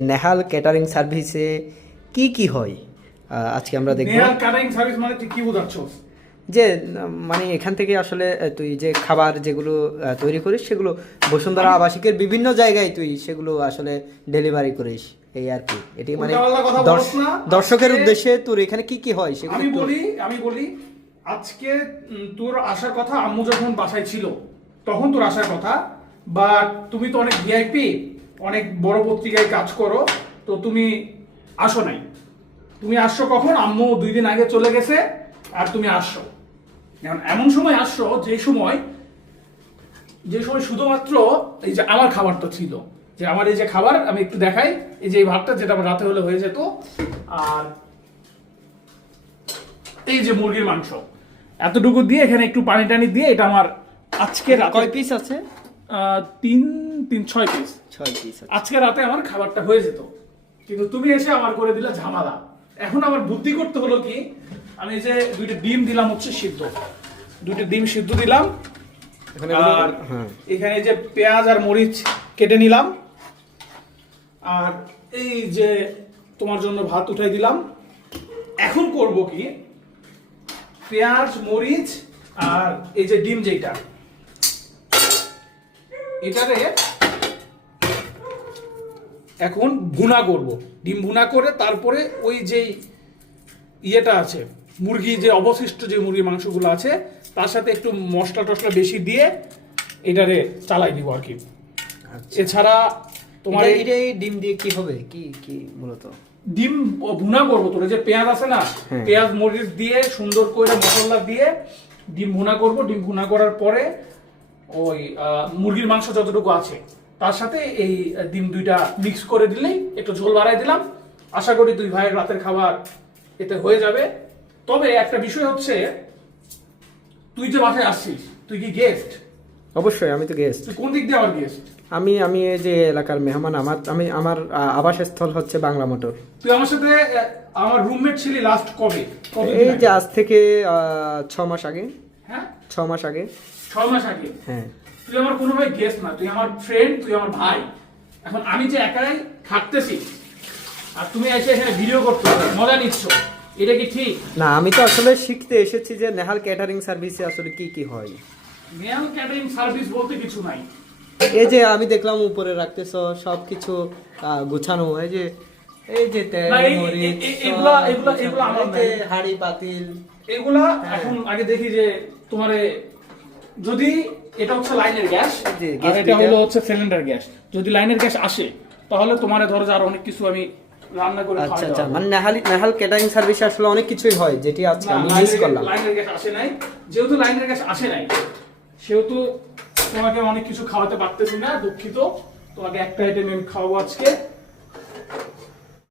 Nehal catering সার্ভিসে কি কি হয়? আজকে আমরা দেখব। নেহাল ক্যাটারিং সার্ভিস মানে তুই কি বোঝাচ্ছ? যে মানে এখান থেকে আসলে তুই যে খাবার যেগুলো তৈরি করিস সেগুলো বসুন্ধরা আবাসিকের বিভিন্ন জায়গায় তুই সেগুলো আসলে ডেলিভারি করিস এই আর কি। এটি মানে। দর্শকের উদ্দেশ্যে তোর এখানে কি কি হয় সেগুলো আমি বলি আমি বলি আজকে তোর আসার কথা আম্মু যখন বাসায় ছিল তখন তোর আসার কথা বা তুমি তো অনেক ভিআইপি অনেক বড় পত্রিকায় কাজ করো, তো তুমি আসো নাই। তুমি আসছো কখন? আম্মু দুই দিন আগে চলে গেছে আর তুমি আসছো। এখন এমন সময় আসছো যে সময় যে সময় শুধুমাত্র এই যে আমার খাবারটা ছিল, যে আমার এই যে খাবার আমি একটু দেখাই, এই যে এই ভাতটা যেটা আমার রাতে হলে হয়ে যেত, আর এই যে মুরগির মাংস। এতটুকু দিয়ে এখানে একটু পানি টানি দিয়ে এটা আমার আজকে কয় পিস আছে? তিন তিন ছয় পিস ছয় পিস আজকে রাতে আমার খাবারটা হয়ে যেত। কিন্তু তুমি এসে আমার করে দিলে ঝামেলা। এখন আমার বুদ্ধি করতে হলো কি আমি যে দুইটা ডিম দিলাম হচ্ছে সিদ্ধ। দুইটা ডিম সিদ্ধ দিলাম। আর হ্যাঁ। এখানে যে পেঁয়াজ আর মরিচ কেটে নিলাম। আর এই যে তোমার জন্য ভাত উঠাই দিলাম। এখন করব কি পেঁয়াজ মরিচ আর এই যে ডিম যেটা এটারে এখন ভুনা করব। ডিম ভুনা করে তারপরে ওই যে ইয়েটা আছে মুরগি যে অবশিষ্ট যে মুরগির মাংসগুলো আছে তার সাথে একটু মশলা টশলা বেশি দিয়ে এটারে চালাই দিব আর কি। এছাড়া তোমার এটা- ডিম দিয়ে কি হবে? কি কি মূলত? ডিম ভুনা করব তোর যে পেঁয়াজ আছে না হ্যাঁ। পেঁয়াজ মরিচ দিয়ে সুন্দর করে মশলা দিয়ে ডিম ভুনা করব। ডিম ভুনা করার পরে ওই মুরগির মাংস যতটুকু আছে তার সাথে এই ডিম দুইটা মিক্স করে দিলেই একটু ঝোল বাড়াই দিলাম। আশা করি দুই ভাইয়ের রাতের খাবার এতে হয়ে যাবে। তবে একটা বিষয় হচ্ছে তুই যে বাসায় আসছিস তুই কি গেস্ট অবশ্যই আমি তো গেস্ট তুই কোন দিক দিয়ে আমার গেস্ট আমি আমি এই যে এলাকার মেহমান আমার আমি আমার আবাসস্থল হচ্ছে বাংলা মোটর। তুই আমার সাথে আমার রুমমেট ছিলি লাস্ট কবে? এই যে আজ থেকে ছ মাস আগে। হ্যাঁ? ছ মাস আগে। ছয় মাস আগে? হ্যাঁ। তুই আমার কোনো ভাই গেস্ট না তুই আমার ফ্রেন্ড তুই আমার ভাই। এখন আমি যে একাই খাটতেছি আর তুমি এসে এখানে ভিডিও করছ মজা নিচ্ছ এটা কি ঠিক? না আমি তো আসলে শিখতে এসেছি যে নেহাল ক্যাটারিং সার্ভিসে আসলে কি কি হয়। মেল ক্যাটারিং সার্ভিস বলতে কিছু নাই। এই যে আমি দেখলাম উপরে রাখতেছ সব কিছু গুছানো এই যে এই যে তেল মরিচ, এগুলা- এগুলা- এগুলা নাই। হাঁড়ি পাতিল। এগুলা হ্যাঁ। এখন আগে দেখি যে তোমার যদি এটা হচ্ছে লাইনের গ্যাস আর এটা হলো হচ্ছে সিলিন্ডার গ্যাস। যদি লাইনের গ্যাস আসে তাহলে তোমার ধরো যে আর অনেক কিছু আমি রান্না করে আচ্ছা আচ্ছা মানে নেহাল নেহাল ক্যাটারিং সার্ভিসে আসলে অনেক কিছুই হয় যেটি আজকে আমি মিস করলাম। লাইনের গ্যাস আসে নাই। যেহেতু লাইনের গ্যাস আসে নাই সেহেতু তোমাকে অনেক কিছু খাওয়াতে পারতেছি না দুঃখিত। তোমাকে একটা আইটেম আমি খাওয়াবো আজকে।